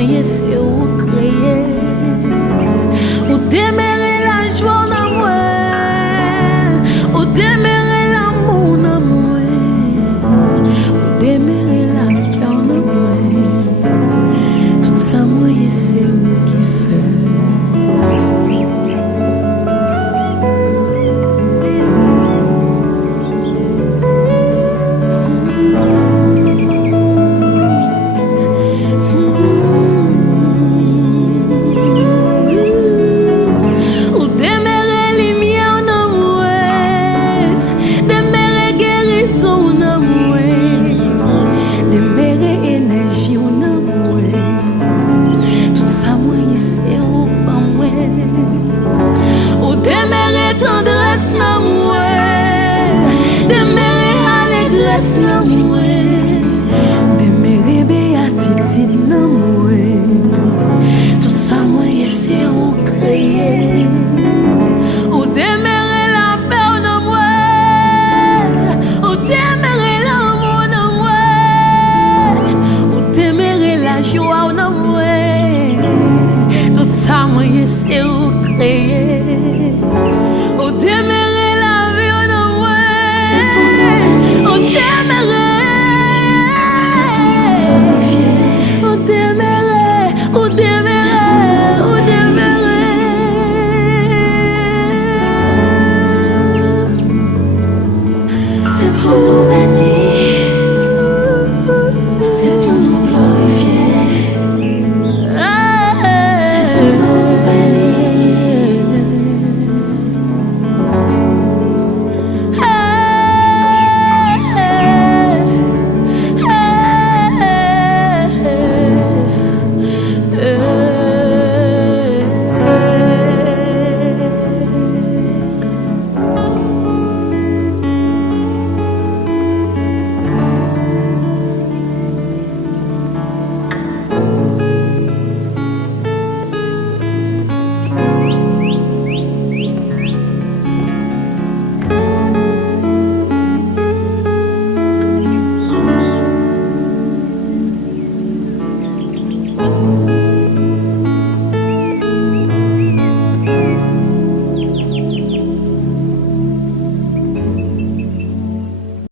moyen c'est où créer. Ou démarrer la joie dans moi. Ou démarrer l'amour dans moi. Ou démarrer la peur dans moi. Tout ça moyen c'est où qui fait. Tendresse dans moi, demeurer allégresse dans moi, demeurer béatitude dans moi. Tout ça moi c'est où créer, ou demeurer la paix dans moi, ou demeurer l'amour dans moi, ou demeurer la joie dans moi. Tout ça moi c'est où créer. Ou demeurer la vie dans moi. Ou demeurer. Ou demeurer. Ou demeurer.